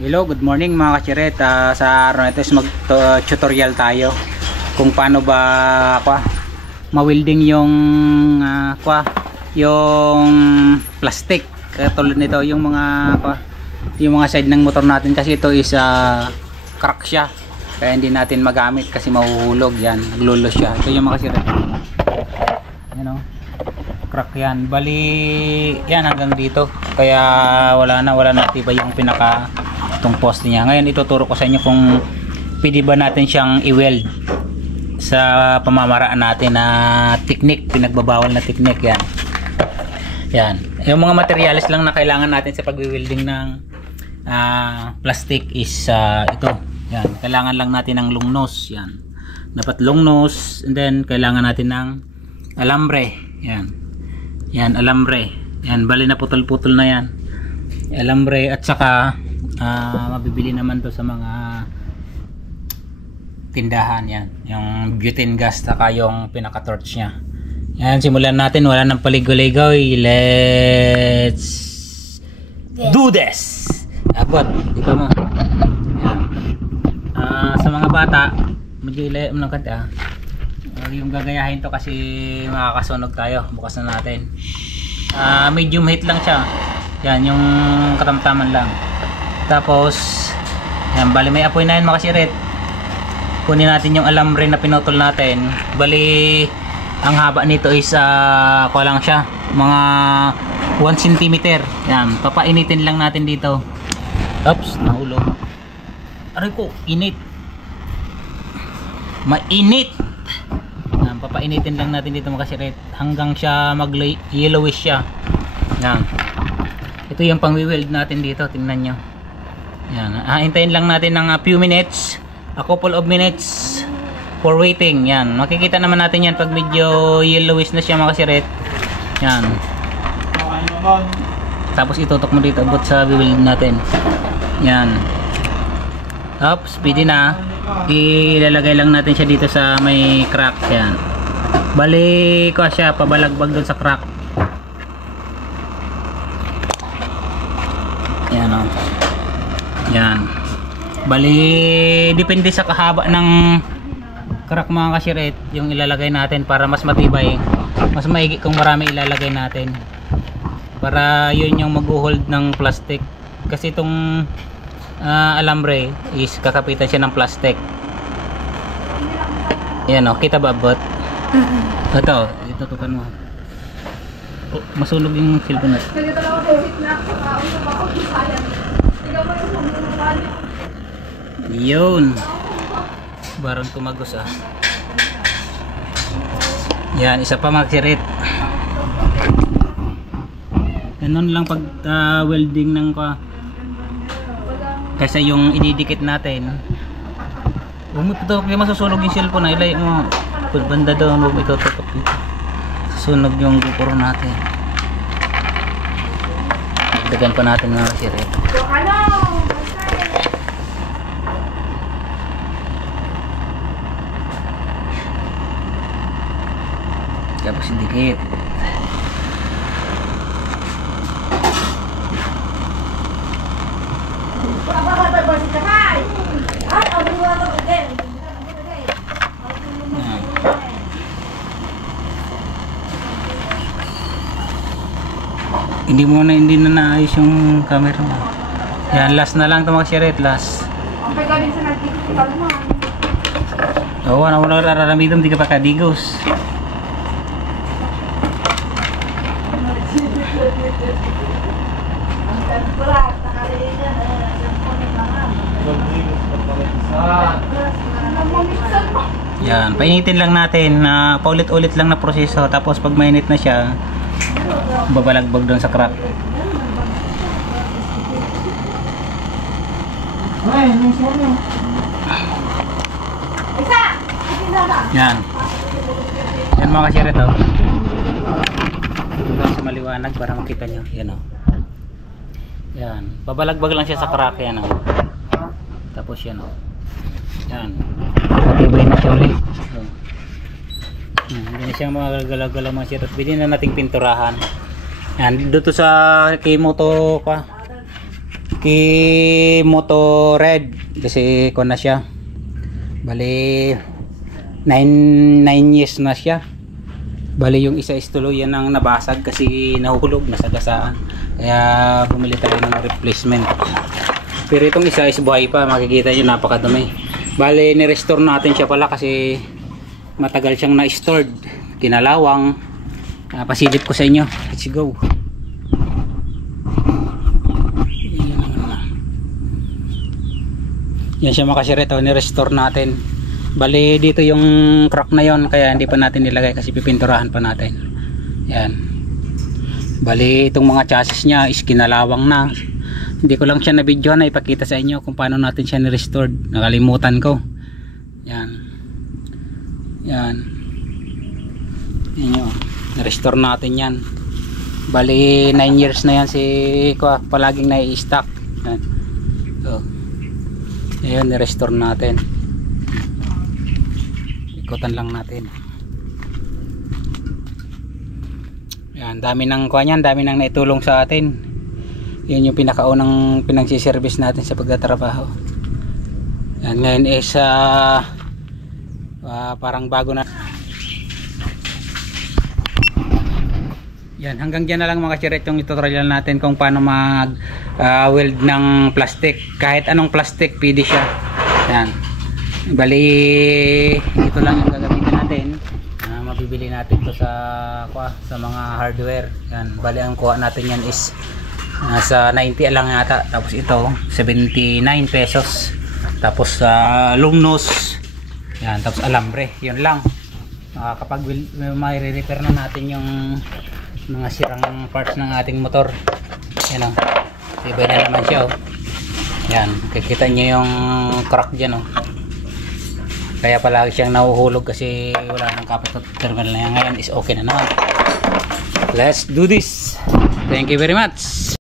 Hello, good morning mga kachiret. Sa araw na ito is mag-tutorial tayo kung paano ba ma-welding yung yung plastic. Katulad nito yung mga side ng motor natin kasi ito is crack siya. Kaya hindi natin magamit kasi mahuhulog yan, naglulos siya. Ito yung mga kachiret. Yan o. Crack yan. Bali yan hanggang dito. Kaya wala na tiba yung pinaka itong post niya. Ngayon ituturo ko sa inyo kung pwede ba natin siyang i-weld sa pamamaraan natin na technique, pinagbabawal na technique yan. Yan. Yung mga materials lang na kailangan natin sa pag-welding ng plastic is ito. Yan. Kailangan lang natin ng long nose. Yan. Dapat long nose, and then kailangan natin ng alambre. Yan. Yan, alambre. Yan, bali na putol-putol na yan. Alambre at saka mabibili naman to sa mga tindahan yan. Yung butane gas saka yung pinaka-torch nya. Yan, simulan natin. Wala nang paligoy-ligoy. Let's do this! Abot, ikaw mo. Yan. Sa mga bata, medyo ilayo mo ng kanta. Yung gagayahin to kasi makakasunog tayo. Bukas na natin. Medium heat lang siya. Yan, yung katamtaman lang. Tapos yan, bali may apoy na yan mga kasiret. Kunin natin yung alambre na pinutol natin. Bali ang haba nito is lang siya, mga 1 cm. Yan, papainitin lang natin dito. Oops, nahulog. Aray ko, init. Mainit. Yan, papainitin lang natin dito mga kasiret hanggang siya mag yellowish siya. Yan. Ito yung pang-weld natin dito, tingnan nyo. Yan, hintayin lang natin ng few minutes, a couple of minutes for waiting. Yan, makikita naman natin yan pag medyo yellowish na siya mga kasiret. Yan. Tapos itutok mo dito abot sa weld natin. Yan. Oops, pwede na. Ilalagay lang natin siya dito sa may crack. Yan. Balik ko siya pabalagbag doon sa crack. Yan o. Yan. Bali depende sa kahaba ng crack mga kasiret yung ilalagay natin para mas matibay, mas maigi kung marami ilalagay natin para yun yung mag-hold ng plastic. Kasi itong alambre is kakapitan siya ng plastic. Yan o, kita ba bot? Ito, itutukan mo. Oh, masunog yung cellphone natin. Yun, barang tumagos yan, isa pa magsirit. Ganun lang pag welding ng kasi yung ididikit natin umututok yung masusunog yung cellphone na ilay mo banda daw mo itututok dito susunog yung GoPro natin. Dagdagan pa natin mga kasirit. Tapos dikit. Hindi na naayos yung camera mo. Yan, last na lang ito mga kasiret, last. Ang pagawin sa nagtitikal mo. Oo, wala nararamidam, di ka pa kadigos. Yan, painitin lang natin na paulit-ulit lang na proseso. Tapos pag mainit na siya, babalagbag doon sa crack. Yan. Yan mga kasiret o. Ito sa maliwanag para makita nyo. Yan o. Yan. Babalagbag lang siya sa crack. Yan o. Tapos yan o. Yan. Matibay na siya ulit. Hindi na siya magagalaw-galaw mga kasiret. Pwede na nating pinturahan. Yan. Dito sa Kimoto Moto Red kasi ko na siya. Bali 9 years na siya. Bali yung isa is tuluyan ang nabasag kasi nahulog, nasagasaan. Kaya bumili tayo ng replacement. Pero itong isa is buhay pa, makikita nyo napakadumi. Bali ni-restore natin siya pala kasi matagal siyang na-stored. Kinalawang. Pasilip ko sa inyo. Let's go. Yan siya makasira ito, ni-restore natin. Bali dito yung crack na yon, kaya hindi pa natin nilagay kasi pipinturahan pa natin. Yan. Bali itong mga chassis niya is kinalawang na. Hindi ko lang siya na video na ipakita sa inyo kung paano natin siya ni-restored. Nakalimutan ko. Yan. Yan. Yan. Na-restore natin yan. Bali 9 years na yan si palaging nai-stock. Yan. So, ayun, ni-restore natin. Ikutan lang natin. Yan, dami ng kuha yan, dami nang naitulong sa atin. Yan yung pinakaunang pinagsiservice natin sa pagtatrabaho. Yan, ngayon is parang bago na. Yan, hanggang dyan na lang mga chiret yung tutorial natin kung paano mag weld ng plastic. Kahit anong plastic pwede siya. Yan. Bali ito lang yung gagamitin natin. Mabibili natin to sa mga hardware. Yan, bali ang kuha natin yan is nasa 90 lang yata. Tapos ito 79 pesos. Tapos lumnos. Yan, tapos alambre. Yun lang. Kapag may repair na natin yung mga sirang parts ng ating motor. Yan o. Ibay na naman siya o. Yan, kikita nyo yung crack dyan o. Kaya palagi siyang nahuhulog kasi wala nang kapit terminal na yan. Ngayon is okay na naman. Let's do this. Thank you very much.